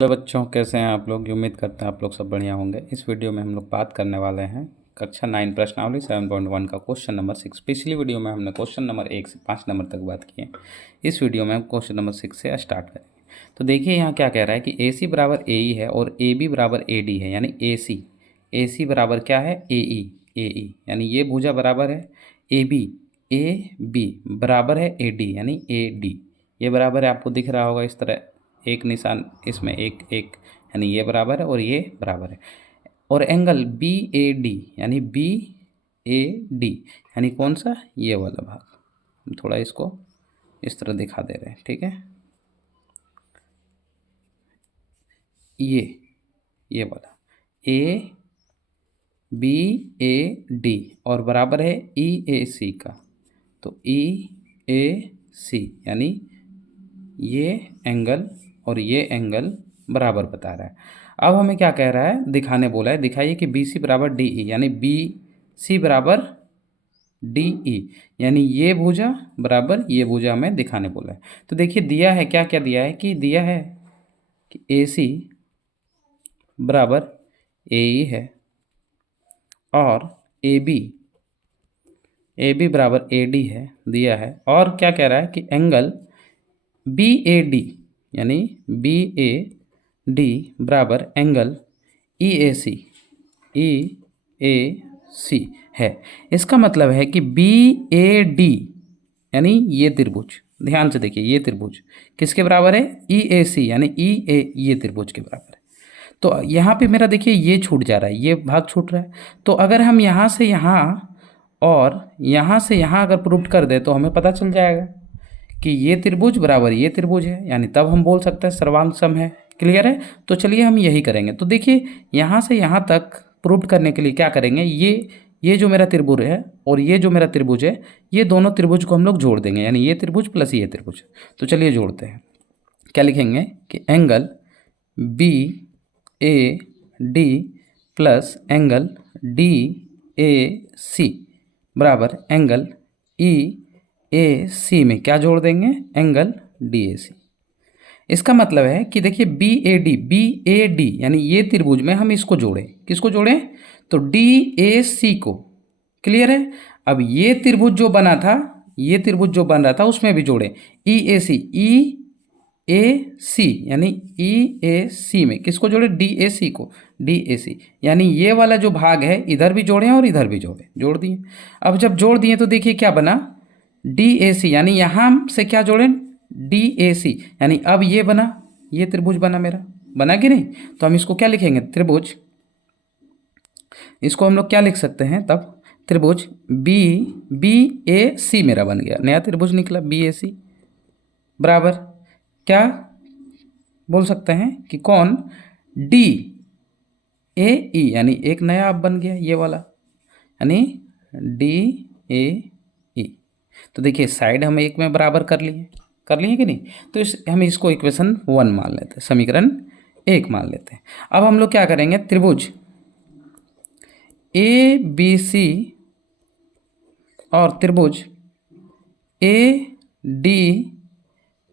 Hello बच्चों, कैसे हैं आप लोग। उम्मीद करते हैं आप लोग सब बढ़िया होंगे। इस वीडियो में हम लोग बात करने वाले हैं कक्षा 9 प्रश्नावली 7.1 का क्वेश्चन नंबर 6। पिछली वीडियो में हमने क्वेश्चन नंबर 1 से 5 नंबर तक बात की है। इस वीडियो में हम क्वेश्चन नंबर 6 से स्टार्ट करेंगे। तो देखिए यहाँ क्या कह रहा है कि ए सी बराबर ए ई है और ए बी बराबर ए डी है, यानी ए सी बराबर क्या है, ए ई, यानी ये भुजा बराबर है ए बी बराबर है ए डी, यानी ए डी। ये बराबर है, आपको दिख रहा होगा इस तरह एक निशान, इसमें एक एक, यानी ये बराबर है और ये बराबर है। और एंगल बी ए डी, यानी बी ए डी, यानी कौन सा, ये वाला भाग। हम थोड़ा इसको इस तरह दिखा दे रहे हैं, ठीक है। ये वाला ए बी ए डी और बराबर है ई ए सी का। तो ई ए सी यानी ये एंगल और ये एंगल बराबर बता रहा है। अब हमें क्या कह रहा है, दिखाने बोला है, दिखाइए कि बी सी बराबर डी ई, यानी बी सी बराबर डी ई, यानी ये भुजा बराबर ये भुजा हमें दिखाने बोला है। तो देखिए दिया है, क्या क्या दिया है, कि दिया है कि ए सी बराबर ए ई है और ए बी बराबर ए डी है, दिया है। और क्या कह रहा है कि एंगल बी ए डी, यानी बी ए डी बराबर एंगल ई ए सी है। इसका मतलब है कि बी ए डी, यानी ये त्रिभुज, ध्यान से देखिए, ये त्रिभुज किसके बराबर है, ई ए सी, यानी ई ए, ये त्रिभुज के बराबर है। तो यहाँ पे मेरा देखिए ये छूट जा रहा है, ये भाग छूट रहा है। तो अगर हम यहाँ से यहाँ और यहाँ से यहाँ अगर प्रूफ कर दे तो हमें पता चल जाएगा कि ये त्रिभुज बराबर ये त्रिभुज है, यानी तब हम बोल सकते हैं सर्वांग सम है। क्लियर है। तो चलिए हम यही करेंगे। तो देखिए यहाँ से यहाँ तक प्रूफ करने के लिए क्या करेंगे, ये जो मेरा त्रिभुज है और ये जो मेरा त्रिभुज है, ये दोनों त्रिभुज को हम लोग जोड़ देंगे, यानी ये त्रिभुज प्लस ये त्रिभुज। तो चलिए जोड़ते हैं। क्या लिखेंगे कि angle B A D plus angle D A C बराबर एंगल ई ए सी में क्या जोड़ देंगे, एंगल डी ए सी। इसका मतलब है कि देखिए बी ए डी यानी ये त्रिभुज में हम इसको जोड़ें, किसको जोड़ें, तो डी ए सी को। क्लियर है। अब ये त्रिभुज जो बना था, ये त्रिभुज जो बन रहा था उसमें भी जोड़ें ई ए सी, यानी ई ए सी में किसको जोड़े, डी ए सी को, डी ए सी, यानी ये वाला जो भाग है इधर भी जोड़ें और इधर भी जोड़ें, जोड़ दिए। अब जब जोड़ दिए तो देखिए क्या बना, डी ए सी, यानी यहाँ से क्या जोड़ें, डी ए सी, यानी अब ये बना, ये त्रिभुज बना मेरा, बना कि नहीं। तो हम इसको क्या लिखेंगे, त्रिभुज, इसको हम लोग क्या लिख सकते हैं तब, त्रिभुज बी ए सी मेरा बन गया, नया त्रिभुज निकला बी ए सी बराबर क्या बोल सकते हैं कि कौन, डी ए ई, यानी एक नया अब बन गया ये वाला, यानी डी ए ई। तो देखिए साइड हम एक में बराबर कर लिए कि नहीं। तो हम इसको इक्वेशन 1 मान लेते हैं, समीकरण 1 मान लेते हैं। अब हम लोग क्या करेंगे, त्रिभुज ए बी सी और त्रिभुज ए डी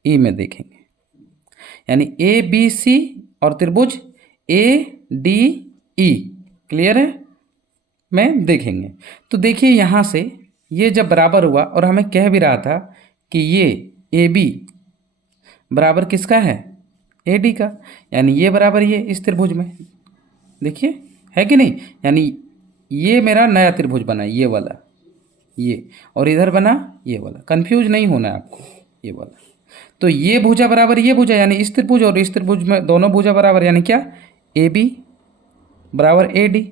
ई में देखेंगे, यानी ए बी सी और त्रिभुज ए डी ई, क्लियर है, में देखेंगे। तो देखिए यहाँ से ये जब बराबर हुआ और हमें कह भी रहा था कि ये ए बी बराबर किसका है, ए डी का, यानी ये बराबर ये इस त्रिभुज में, देखिए है कि नहीं, यानी ये मेरा नया त्रिभुज बना, ये वाला, ये, और इधर बना ये वाला। कंफ्यूज नहीं होना है आपको, ये वाला। तो ये भुजा बराबर ये भुजा, यानी इस त्रिभुज और इस त्रिभुज में दोनों भुजा बराबर, यानी क्या, ए बी बराबर ए डी।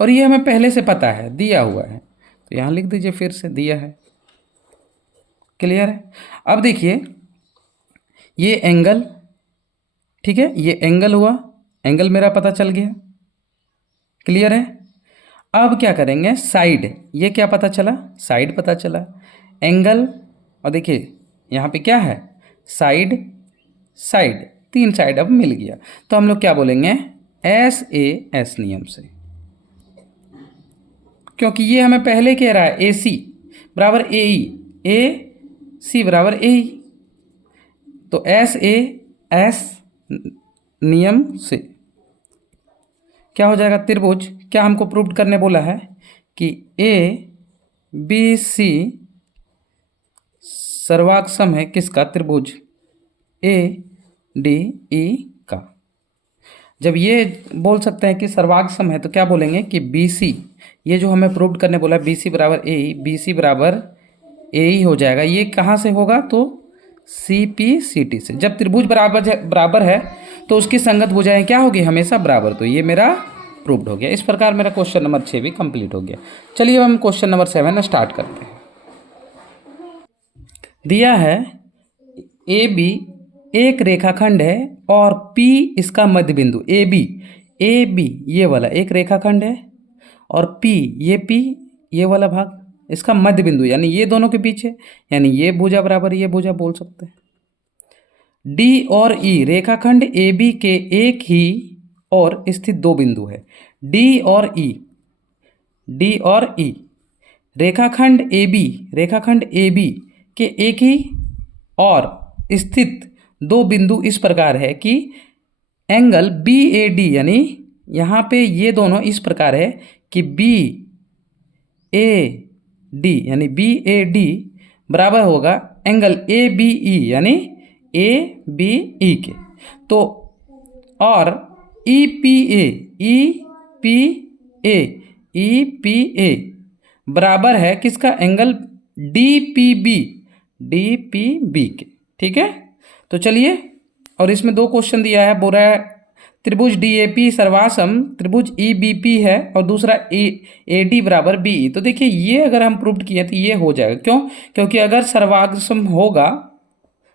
और ये हमें पहले से पता है, दिया हुआ है, तो यहाँ लिख दीजिए, फिर से दिया है। क्लियर है। अब देखिए ये एंगल, ठीक है, ये एंगल हुआ, एंगल मेरा पता चल गया। क्लियर है। अब क्या करेंगे, साइड, ये क्या पता चला, साइड पता चला, एंगल, और देखिए यहाँ पे क्या है, साइड, तीन साइड अब मिल गया। तो हम लोग क्या बोलेंगे, एस ए एस नियम से, क्योंकि ये हमें पहले कह रहा है ए सी बराबर ए ई, ए सी बराबर ए ई, तो एस ए एस नियम से क्या हो जाएगा, त्रिभुज क्या हमको प्रूव करने बोला है कि ए बी सी सर्वाक्षम है किसका, त्रिभुज ए डी ई का। जब ये बोल सकते हैं कि सर्वाक्षम है तो क्या बोलेंगे कि बी सी, ये जो हमें प्रूव करने बोला बी सी बराबर ए, बी सी बराबर ए ही हो जाएगा। ये कहाँ से होगा, तो सी पी सी टी से। जब त्रिभुज बराबर है तो उसकी संगत भुजाएं क्या होगी, हमेशा बराबर। तो ये मेरा प्रूव्ड हो गया। इस प्रकार मेरा क्वेश्चन नंबर 6 भी कंप्लीट हो गया। चलिए हम क्वेश्चन नंबर 7 स्टार्ट करते हैं। दिया है ए बी एक रेखाखंड है और P इसका मध्य बिंदु। ए बी ये वाला एक रेखाखंड है और P ये P ये वाला भाग इसका मध्य बिंदु, यानी ये दोनों के बीच है, यानी ये भुजा बराबर ये भुजा बोल सकते हैं। D और E रेखाखंड AB के एक ही और स्थित दो बिंदु है। D और E रेखाखंड AB के एक ही और स्थित दो बिंदु इस प्रकार है कि एंगल BAD, यानी यहाँ पे ये दोनों इस प्रकार है कि BAD यानी BAD बराबर होगा एंगल ABE यानी ABE के। तो और EPA बराबर है किसका, एंगल DPB के। ठीक है, तो चलिए, और इसमें दो क्वेश्चन दिया है, बोल रहा है त्रिभुज DAP सर्वासम त्रिभुज EBP है और दूसरा AD बराबर BE। तो देखिए ये अगर हम प्रूव किए तो ये हो जाएगा। क्यों, क्योंकि अगर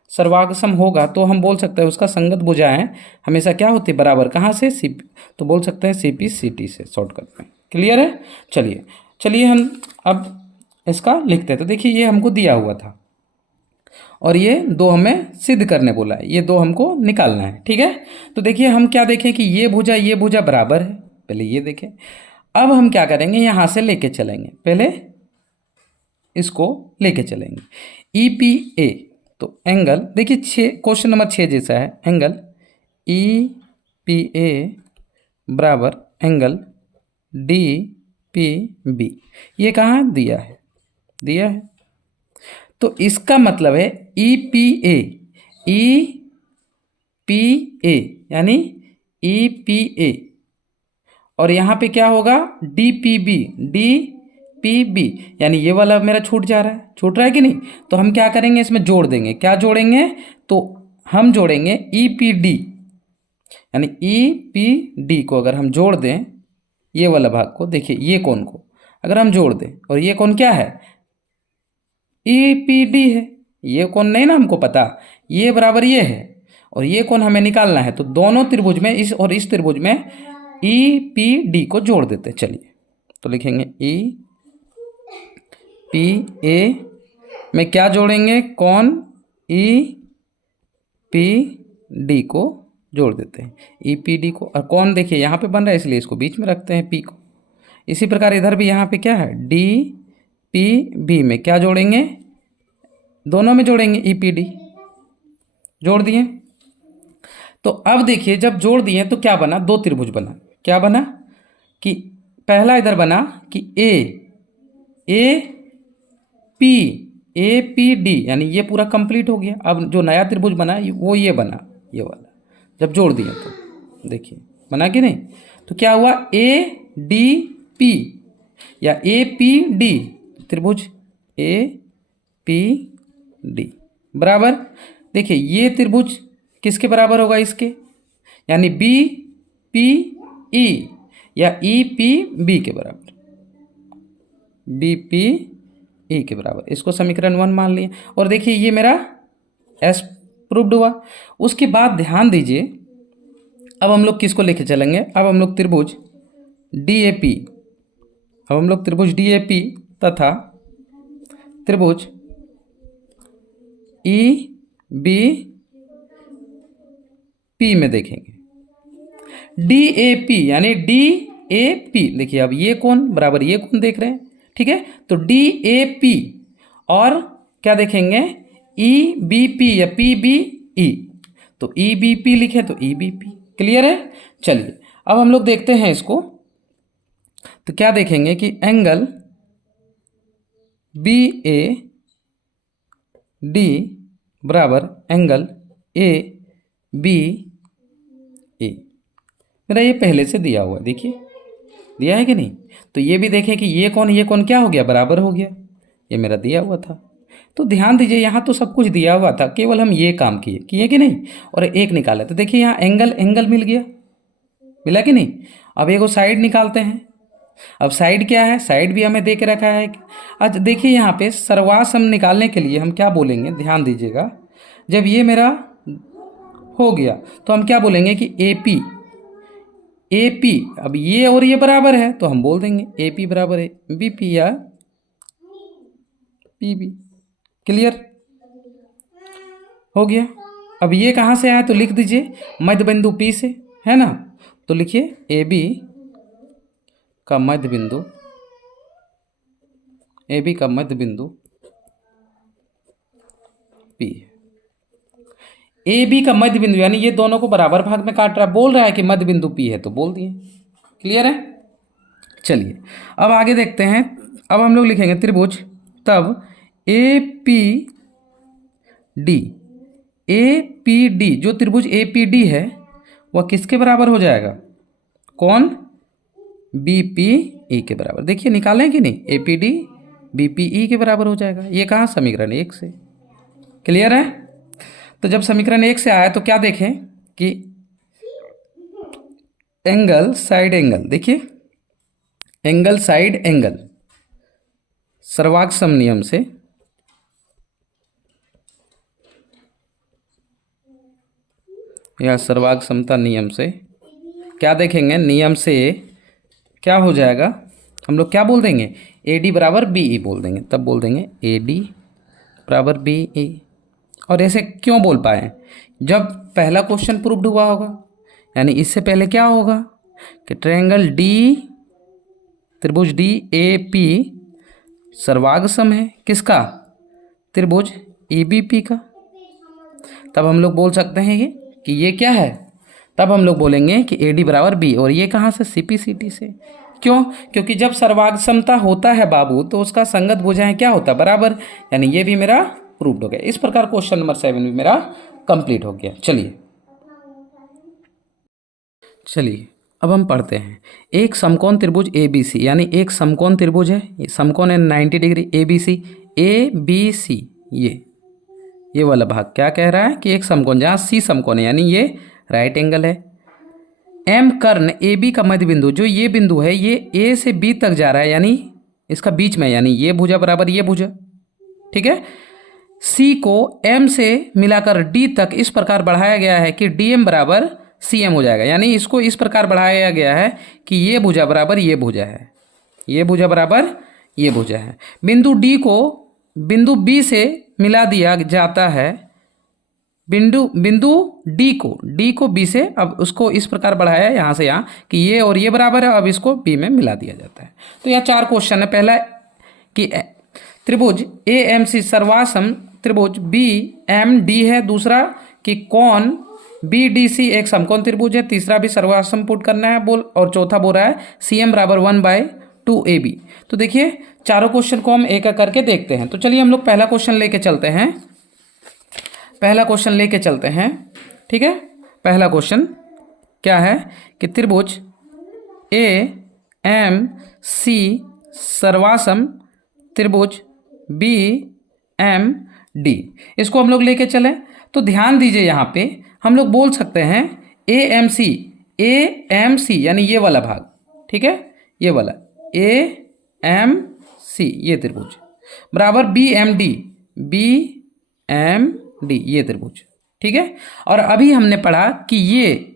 सर्वागसम होगा तो हम बोल सकते हैं उसका संगत भुजाएं हमेशा क्या होती है, बराबर। कहाँ से, तो बोल सकते हैं CP CT से शॉर्टकट में। क्लियर है। चलिए हम अब इसका लिखते हैं। तो देखिए ये हमको दिया हुआ था और ये दो हमें सिद्ध करने बोला है, ये दो हमको निकालना है। ठीक है, तो देखिए हम क्या देखें कि ये भुजा बराबर है, पहले ये देखें। अब हम क्या करेंगे, यहाँ से लेके चलेंगे, पहले इसको लेके चलेंगे EPA। तो एंगल देखिए क्वेश्चन नंबर 6 जैसा है, एंगल EPA बराबर एंगल DPB। ये कहाँ दिया है, तो इसका मतलब है EPA यानी EPA और यहाँ पे क्या होगा DPB यानी ये वाला मेरा छूट रहा है कि नहीं। तो हम क्या करेंगे, इसमें जोड़ देंगे। क्या जोड़ेंगे, तो हम जोड़ेंगे EPD यानी EPD को अगर हम जोड़ दें, ये वाला भाग को देखिए, ये कोण को अगर हम जोड़ दें, और ये कोण क्या है, EPD है। ये कोण नहीं ना हमको पता, ये बराबर ये है और ये कोण हमें निकालना है। तो दोनों त्रिभुज में इस और इस त्रिभुज में EPD को जोड़ देते हैं। चलिए तो लिखेंगे EPA में क्या जोड़ेंगे, कोण EPD को जोड़ देते हैं, EPD को। और कोण देखिए यहाँ पे बन रहा है इसलिए इसको बीच में रखते हैं P को। इसी प्रकार इधर भी यहाँ पे क्या है, DPB में क्या जोड़ेंगे, दोनों में जोड़ेंगे EPD। जोड़ दिए। तो अब देखिए जब जोड़ दिए तो क्या बना, दो त्रिभुज बना। क्या बना कि पहला इधर बना कि APD यानी ये पूरा कंप्लीट हो गया। अब जो नया त्रिभुज बना वो ये बना, ये वाला। जब जोड़ दिए तो देखिए बना कि नहीं। तो क्या हुआ, ADP या APD त्रिभुज APD बराबर। देखिए ये त्रिभुज किसके बराबर होगा, इसके, यानी BPE या EPB के बराबर, BPE के बराबर। इसको समीकरण 1 मान लिए। और देखिए ये मेरा S प्रूव्ड हुआ। उसके बाद ध्यान दीजिए, अब हम लोग किसको लेके चलेंगे, अब हम लोग त्रिभुज DAP तथा त्रिभुज EBP में देखेंगे। DAP यानी DAP देखिए, अब ये कोण बराबर ये कोण देख रहे हैं। ठीक है, तो DAP और क्या देखेंगे, EBP या PBE। तो EBP लिखे तो EBP। क्लियर है। चलिए अब हम लोग देखते हैं इसको, तो क्या देखेंगे कि एंगल BAD बराबर एंगल ABA। मेरा ये पहले से दिया हुआ है, देखिए दिया है कि नहीं। तो ये भी देखें कि ये कौन क्या हो गया, बराबर हो गया, ये मेरा दिया हुआ था। तो ध्यान दीजिए यहाँ तो सब कुछ दिया हुआ था, केवल हम ये काम किए कि नहीं, और एक निकाला। तो देखिए यहाँ एंगल मिल गया, मिला कि नहीं। अब एक साइड निकालते हैं। अब साइड क्या है, साइड भी हमें दे के रखा है। आज देखिए यहाँ पे सर्वासम निकालने के लिए हम क्या बोलेंगे, ध्यान दीजिएगा। जब ये मेरा हो गया तो हम क्या बोलेंगे कि AP। अब ये और ये बराबर है तो हम बोल देंगे AP बराबर है BP या PB। क्लियर हो गया। अब ये कहाँ से आया तो लिख दीजिए मध्य बिंदु P से, है ना। तो लिखिए AB का मध्य बिंदु, AB का मध्य बिंदु P। AB का मध्य बिंदु यानी ये दोनों को बराबर भाग में काट रहा है, बोल रहा है कि मध्य बिंदु P है तो बोल दिए। क्लियर है। चलिए अब आगे देखते हैं। अब हम लोग लिखेंगे त्रिभुज, तब APD जो त्रिभुज APD है वह किसके बराबर हो जाएगा, कौन, BPE के बराबर। देखिए निकालें कि नहीं, APD BPE के बराबर हो जाएगा। ये कहाँ, समीकरण 1 से। क्लियर है। तो जब समीकरण 1 से आया तो क्या देखें कि एंगल साइड एंगल, देखिए एंगल साइड एंगल सर्वागसम नियम से या सर्वाग समता नियम से क्या देखेंगे, नियम से क्या हो जाएगा, हम लोग क्या बोल देंगे, AD बराबर BE बोल देंगे। तब बोल देंगे AD बराबर BE। और ऐसे क्यों बोल पाए, जब पहला क्वेश्चन प्रूव्ड हुआ होगा, यानी इससे पहले क्या होगा कि ट्रायंगल त्रिभुज DAP सर्वागसम है किसका, त्रिभुज EBP का। तब हम लोग बोल सकते हैं कि ये क्या है, तब हम लोग बोलेंगे कि AD बराबर B। और ये कहाँ से, CPCT से। क्यों, क्योंकि जब सर्वागसमता होता है बाबू तो उसका संगत भुजाएं क्या होता है, बराबर। यानी ये भी मेरा प्रूव्ड हो गया। इस प्रकार क्वेश्चन नंबर 7 भी मेरा कंप्लीट हो गया। चलिए अब हम पढ़ते हैं। एक समकोण त्रिभुज ABC, यानी एक समकोण त्रिभुज है, ये समकोण है 90 डिग्री ABC, ये वाला भाग क्या कह रहा है कि एक समकोण जहाँ C समकोण है, यानी ये राइट एंगल है। M कर्ण AB का मध्य बिंदु, जो ये बिंदु है ये A से B तक जा रहा है, यानी इसका बीच में, यानी ये भुजा बराबर ये भुजा, ठीक है। C को M से मिलाकर D तक इस प्रकार बढ़ाया गया है कि DM बराबर CM हो जाएगा। यानी इसको इस प्रकार बढ़ाया गया है कि ये भुजा बराबर ये भुजा है, ये भुजा बराबर ये भुजा है। बिंदु D को बिंदु B से मिला दिया जाता है, बिंदु D को B से, अब उसको इस प्रकार बढ़ाया यहाँ से यहाँ कि ये और ये बराबर है, अब इसको B में मिला दिया जाता है। तो यहाँ 4 क्वेश्चन है। पहला कि त्रिभुज AMC सर्वासम त्रिभुज BMD है। दूसरा कि कौन BDC एक समकोण त्रिभुज है। तीसरा भी सर्वासम पुट करना है बोल, और चौथा बोल रहा है CM बराबर 1/2 AB। तो देखिए चारों क्वेश्चन को हम एक एक करके देखते हैं। तो चलिए हम लोग पहला क्वेश्चन लेके चलते हैं, ठीक है। पहला क्वेश्चन क्या है कि त्रिभुज AMC सर्वासम त्रिभुज BMD, इसको हम लोग लेके चलें। तो ध्यान दीजिए यहाँ पे हम लोग बोल सकते हैं AMC यानी ये वाला भाग, ठीक है, ये वाला AMC ये त्रिभुज बराबर BMD ये त्रिभुज, ठीक है। और अभी हमने पढ़ा कि ये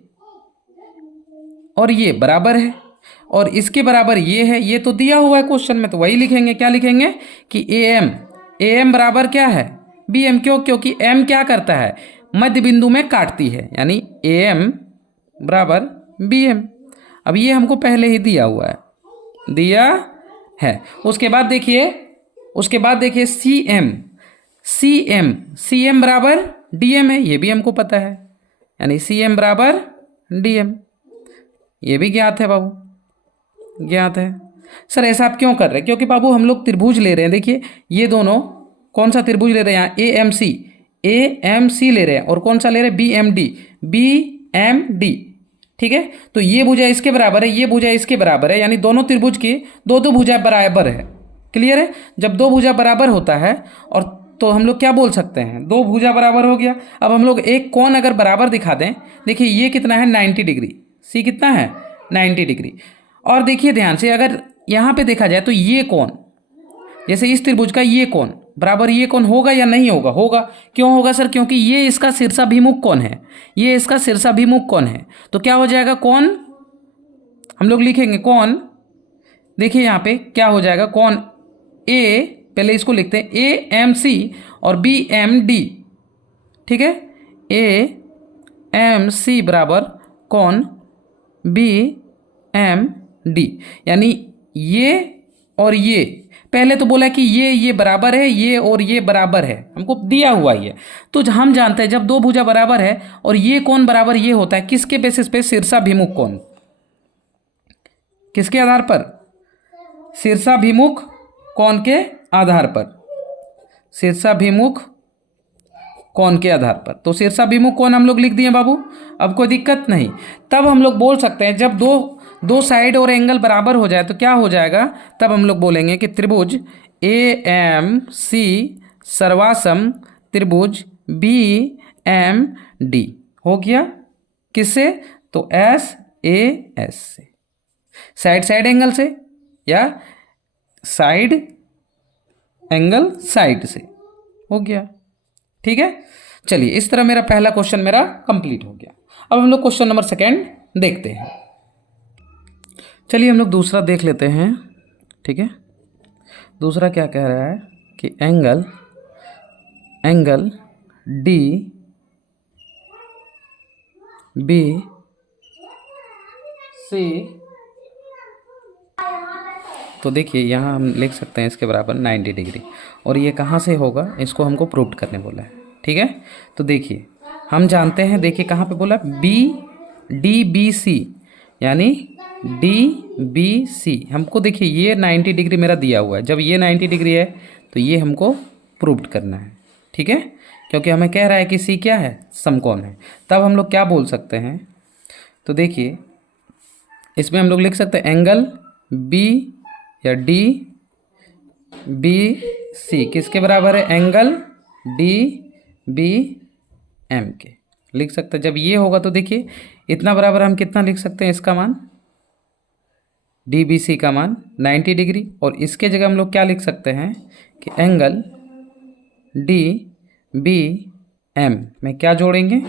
और ये बराबर है और इसके बराबर ये है, ये तो दिया हुआ है क्वेश्चन में, तो वही लिखेंगे। क्या लिखेंगे कि AM बराबर क्या है, BM। क्यों, क्योंकि M क्या करता है, मध्य बिंदु में काटती है, यानी AM बराबर BM। अब ये हमको पहले ही दिया हुआ है, उसके बाद देखिए CM बराबर DM है, ये भी हमको पता है। यानी CM बराबर DM। ये भी ज्ञात है बाबू, ज्ञात है। सर ऐसा आप क्यों कर रहे हैं? क्योंकि बाबू हम लोग त्रिभुज ले रहे हैं। देखिए ये दोनों कौन सा त्रिभुज ले रहे हैं यहाँ? AMC ले रहे हैं। और कौन सा ले रहे हैं? BMD। ठीक है, तो ये भुजा इसके बराबर है, ये भुजा इसके बराबर है, यानी दोनों त्रिभुज की दो दो भुजा बराबर है। क्लियर है? जब दो भुजा बराबर होता है और तो हम लोग क्या बोल सकते हैं? दो भुजा बराबर हो गया। अब हम लोग एक कोण अगर बराबर दिखा दें, देखिए ये कितना है? 90 डिग्री। सी कितना है? 90 डिग्री। और देखिए ध्यान से, अगर यहाँ पे देखा जाए तो ये कोण, जैसे इस त्रिभुज का ये कोण बराबर ये कोण होगा या नहीं होगा? होगा। क्यों होगा सर? क्योंकि ये इसका शीर्षाभिमुख कोण है, ये इसका शीर्षाभिमुख कोण है। तो क्या हो जाएगा? कोण हम लोग लिखेंगे कोण, देखिए यहाँ पे क्या हो जाएगा? कोण ए, पहले इसको लिखते हैं AMC और BMD। ठीक है, AMC बराबर कोण BMD, यानी ये और ये। पहले तो बोला कि ये बराबर है, ये और ये बराबर है, हमको दिया हुआ ही है। तो हम जानते हैं जब दो भुजा बराबर है और ये कोण बराबर ये होता है, किसके बेसिस पे? शीर्षाभिमुख कोण। किसके आधार पर? शीर्षाभिमुख कोण के आधार पर, शीर्षाभिमुख कोण के आधार पर। तो शीर्षाभिमुख कोण हम लोग लिख दिए बाबू, अब कोई दिक्कत नहीं। तब हम लोग बोल सकते हैं जब दो साइड और एंगल बराबर हो जाए तो क्या हो जाएगा? तब हम लोग बोलेंगे कि त्रिभुज AMC सर्वासम त्रिभुज BMD हो गया। किससे? तो SAS से, साइड एंगल से, या साइड एंगल साइड से हो गया। ठीक है, चलिए इस तरह मेरा पहला क्वेश्चन मेरा कंप्लीट हो गया। अब हम लोग क्वेश्चन नंबर 2 देखते हैं। चलिए हम लोग दूसरा देख लेते हैं। ठीक है, दूसरा क्या कह रहा है कि एंगल DBC, तो देखिए यहाँ हम लिख सकते हैं इसके बराबर 90 डिग्री। और ये कहाँ से होगा? इसको हमको प्रूव करने बोला है। ठीक है, तो देखिए हम जानते हैं, देखिए कहाँ पे बोला? DBC, यानी DBC हमको देखिए ये 90 डिग्री मेरा दिया हुआ है। जब ये 90 डिग्री है तो ये हमको प्रूव करना है। ठीक है, क्योंकि हमें कह रहा है कि C क्या है? समकोण है। तब हम लोग क्या बोल सकते हैं? तो देखिए इसमें हम लोग लिख सकते हैं एंगल B या DBC किसके बराबर है? एंगल DBM के लिख सकते हैं। जब ये होगा तो देखिए इतना बराबर हम कितना लिख सकते हैं? इसका मान DBC का मान 90 डिग्री। और इसके जगह हम लोग क्या लिख सकते हैं कि एंगल DBM में क्या जोड़ेंगे?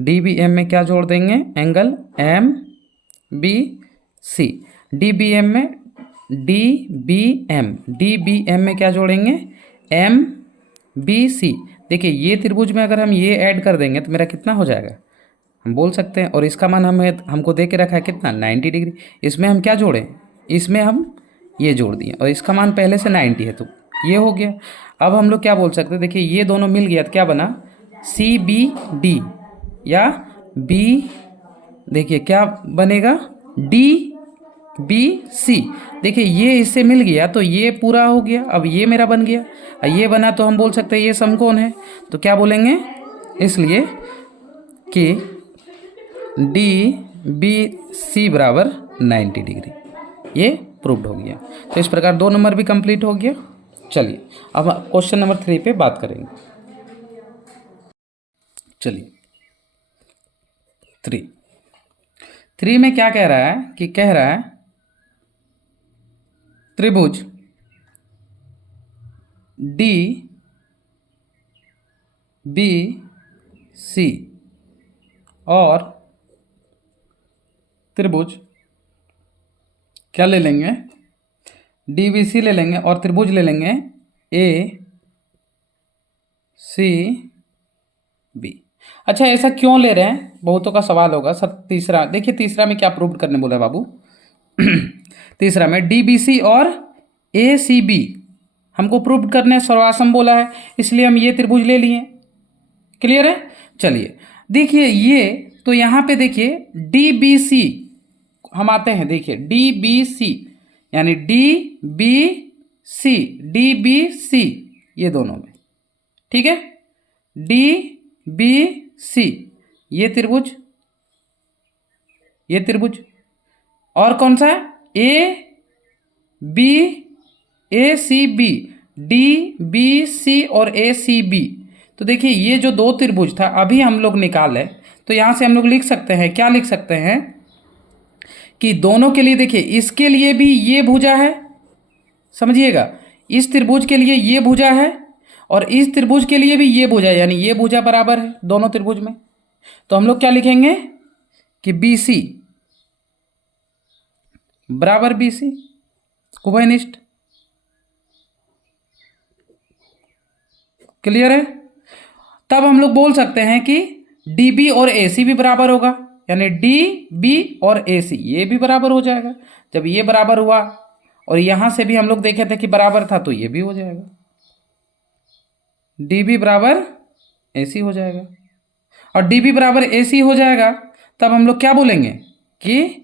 DBM में क्या जोड़ देंगे? Angle MBC। DBM में DBM में क्या जोड़ेंगे? MBC। देखिए ये त्रिभुज में अगर हम ये ऐड कर देंगे तो मेरा कितना हो जाएगा? हम बोल सकते हैं। और इसका मान हमको दे के रखा है कितना? 90 डिग्री। इसमें हम क्या जोड़ें? इसमें हम ये जोड़ दिए और इसका मान पहले से 90 है तो ये हो गया। अब हम लोग क्या बोल सकते हैं? देखिए ये दोनों मिल गया तो क्या बना? CBD या B, देखिए क्या बनेगा? DBC। देखिए ये इससे मिल गया तो ये पूरा हो गया। अब ये मेरा बन गया, ये बना तो हम बोल सकते हैं ये समकोण है। तो क्या बोलेंगे? इसलिए कि DBC बराबर 90 डिग्री, ये प्रूव्ड हो गया। तो इस प्रकार 2 नंबर भी कंप्लीट हो गया। चलिए अब क्वेश्चन नंबर 3 पे बात करेंगे। चलिए 3 में क्या कह रहा है कि कह रहा है त्रिभुज DBC और त्रिभुज क्या ले लेंगे? DBC ले लेंगे और त्रिभुज ले लेंगे ACB। अच्छा ऐसा क्यों ले रहे हैं? बहुतों का सवाल होगा। सर तीसरा देखिए, तीसरा में क्या प्रूव करने बोला है बाबू? तीसरा में DBC और ACB हमको प्रूव करने सर्वासम बोला है, इसलिए हम ये त्रिभुज ले लिए। क्लियर है? चलिए देखिए ये, तो यहाँ पे देखिए डी बी सी हम आते हैं, देखिए डी बी सी यानी डी बी सी ये दोनों में, ठीक है, डी बी सी ये त्रिभुज, ये त्रिभुज, और कौन सा है, A C B, D B C और ए सी बी। तो देखिए ये जो दो त्रिभुज था अभी हम लोग निकाले, तो यहाँ से हम लोग लिख सकते हैं, क्या लिख सकते हैं कि दोनों के लिए देखिए इसके लिए भी ये भुजा है, समझिएगा, इस त्रिभुज के लिए ये भुजा है और इस त्रिभुज के लिए भी ये भुजा है, यानी ये भुजा बराबर है दोनों त्रिभुज में। तो हम लोग क्या लिखेंगे कि बी सी बराबर बी सी, उभयनिष्ठ। क्लियर है? तब हम लोग बोल सकते हैं कि डी बी और ए सी भी बराबर होगा, यानी डी बी और ए सी ये भी बराबर हो जाएगा। जब ये बराबर हुआ और यहां से भी हम लोग देखे थे कि बराबर था, तो ये भी हो जाएगा, डी बी बराबर ए सी हो जाएगा। और डी बी बराबर ए सी हो जाएगा, तब हम लोग क्या बोलेंगे कि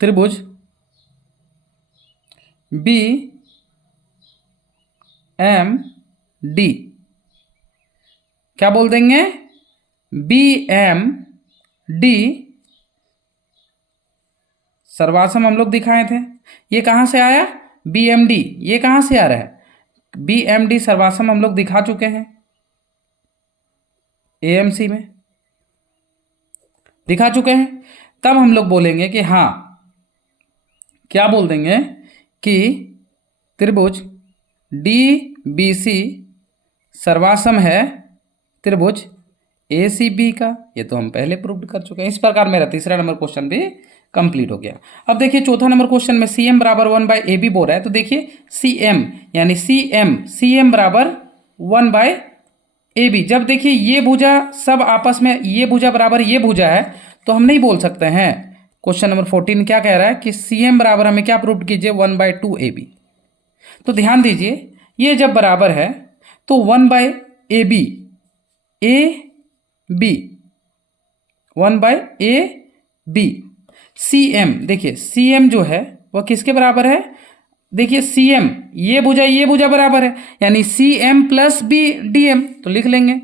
त्रिभुज बी एम डी, क्या बोल देंगे, बी एम डी सर्वासम हम लोग दिखाए थे। ये कहाँ से आया, बी एम डी, ये कहाँ से आ रहा है, बी एम डी सर्वासम हम लोग दिखा चुके हैं, एएमसी में दिखा चुके हैं। तब हम लोग बोलेंगे कि हाँ, क्या बोल देंगे कि त्रिभुज डी बी सी सर्वासम है त्रिभुज ए सी बी का। ये तो हम पहले प्रूव कर चुके हैं। इस प्रकार मेरा तीसरा नंबर क्वेश्चन भी कंप्लीट हो गया। अब देखिए चौथा नंबर क्वेश्चन में सी एम बराबर 1/AB बोल रहा है। तो देखिए सी एम यानी सी एम बराबर 1/AB। जब देखिए ये भुजा सब आपस में, ये भुजा बराबर ये भुजा है, तो हम नहीं बोल सकते हैं। क्वेश्चन नंबर 14 क्या कह रहा है कि सी एम बराबर हमें क्या प्रूव कीजिए, 1/2AB। तो ध्यान दीजिए ये जब बराबर है तो 1/AB, AB 1/AB। C M, देखिए सी एम जो है वह किसके बराबर है, देखिए सी एम ये भुजा बराबर है, यानी C M plus B D M. तो लिख लेंगे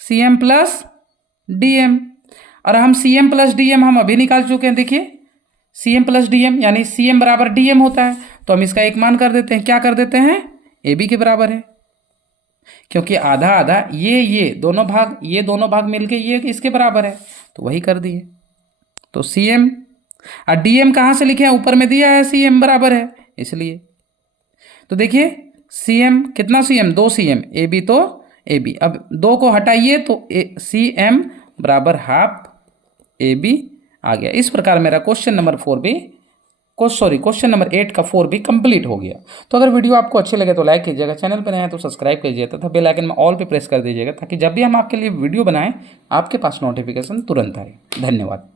C M plus D M. और हम C M plus D M हम अभी निकाल चुके हैं। देखिए C M plus D M यानी सी एम बराबर डी एम होता है। तो हम इसका एक मान कर देते हैं, क्या कर देते हैं, ए बी के बराबर है, क्योंकि आधा आधा ये दोनों भाग मिलके ये इसके बराबर है, तो वही कर दिए। तो सी एम और डी एम कहाँ से लिखे हैं, ऊपर में दिया है सी एम बराबर है इसलिए। तो देखिए सी एम कितना, C M 2 C M, A B तो ए बी। अब 2 को हटाइए तो सी एम बराबर हाफ ए बी आ गया। इस प्रकार मेरा क्वेश्चन नंबर 8 का 4 भी कंप्लीट हो गया। तो अगर वीडियो आपको अच्छी लगे तो लाइक कीजिएगा, चैनल पर नए हैं तो सब्सक्राइब कीजिए तथा बेल आइकन में ऑल पे प्रेस कर दीजिएगा, ताकि जब भी हम आपके लिए वीडियो बनाएं आपके पास नोटिफिकेशन तुरंत आए। धन्यवाद।